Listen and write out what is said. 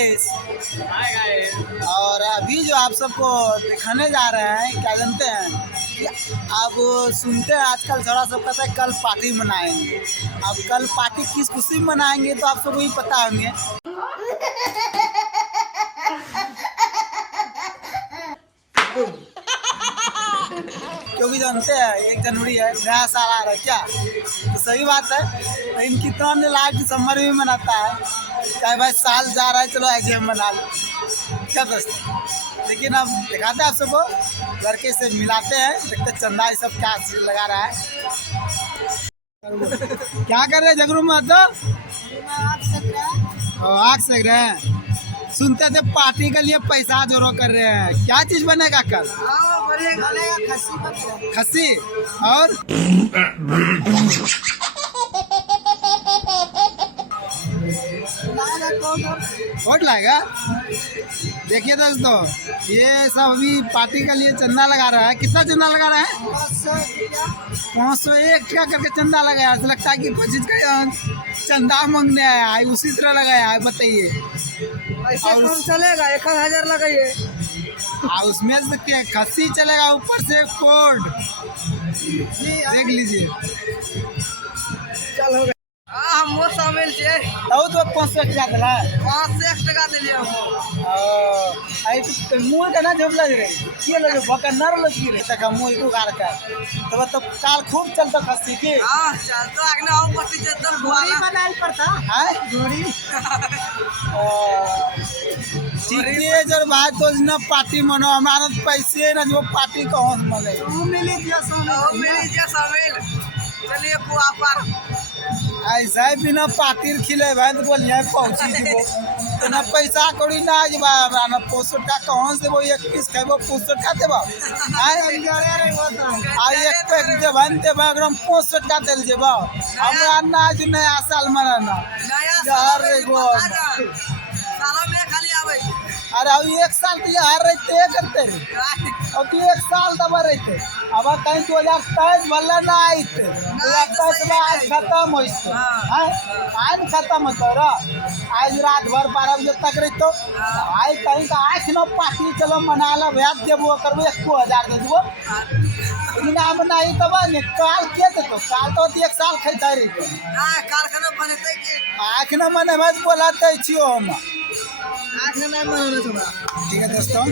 Guys. और अभी जो आप सबको दिखाने जा रहे हैं, क्या जानते हैं कि अब सुनते हैं आजकल थोड़ा सब कहता है कल पार्टी मनाएंगे। अब कल पार्टी किस खुशी में मनाएंगे तो आप सबको ही पता होंगे। क्योंकि जानते हैं 1 जनवरी है, नया साल आ रहा है क्या, तो सही बात है। लेकिन कितना ने लाइफ दिसंबर में मनाता है, चाहे भाई साल जा रहा है, चलो ऐसे हम मना लो, क्या दोस्त। लेकिन अब दिखाते हैं आप सबको, लड़के से मिलाते हैं, देखते चंदा ये सब क्या लगा रहा है। क्या कर रहे हैं जगरू में? आग सेक रहे हैं। सुनते थे पार्टी के लिए पैसा जोड़ो कर रहे हैं, क्या चीज बनेगा कल? खस्सी और वोट लाएगा। देखिए दोस्तों, ये सब अभी पार्टी के लिए चंदा लगा रहा है। कितना चंदा लगा रहा है? 501 क्या करके चंदा लगाया। ऐसा लगता है कि कुछ चीज का चंदा मांगने आया है, उसी तरह लगाया है। बताइए ऐसे कौन चलेगा? 1000 लगाइए। उसमें से खस्सी चलेगा, ऊपर से कोड देख लीजिए। चल हो गया। हम शामिल छे। तो 500 टका दिला, 501 टका दिलिए हम। मुँह के ना झोपला रे, के लगे बकन न रलो की रे तक मुँह को गार का। तो काल खूब चलता खस्सी के। हां चलतो आगने हम पट्टी चलतो घोड़ी बनाल पड़ता है घोड़ी। ठीक है जर भाई तो न पार्टी मनो, हमारा पैसे ना जो पार्टी कहाँ से मने। तू मिली दिया शामिल। चलिए कुआ पर ऐसा ही बिना पार्टी खिले भाई तो बोल यहाँ पहुँची जीवो तो ना पैसा कौड़ी ना आज बा ना 500 टका कहाँ से वो 1 पीस खाइबो 500 टका देबो। आई एक पैक दे बनते बागरम 500 टका देल जेबो। हमरा ना आज नया साल मनाना यार रे गो सालों में खाली आवे। अरे अब 1 साल तो यार रहते करते रे। अब तो 1 साल दबा रहते। अब कहीं 2023 वाला ना आई थे, 2023 में आज खत्म हो इससे। आज खत्म होता रहा, आज रात भर 12 बजे तक रही तो आज कहीं का आँख न पार्टी चलो मना लो भैया देबो करबो 1000 दे देबो। लेकिन अब नहीं तब काल के देतो, काल तो 1 साल खैता रही तो कारखाना बनते कि आँख न मने बस बोलाते छियो हम। आँख नहीं मानो ना। ठीक है दोस्तों।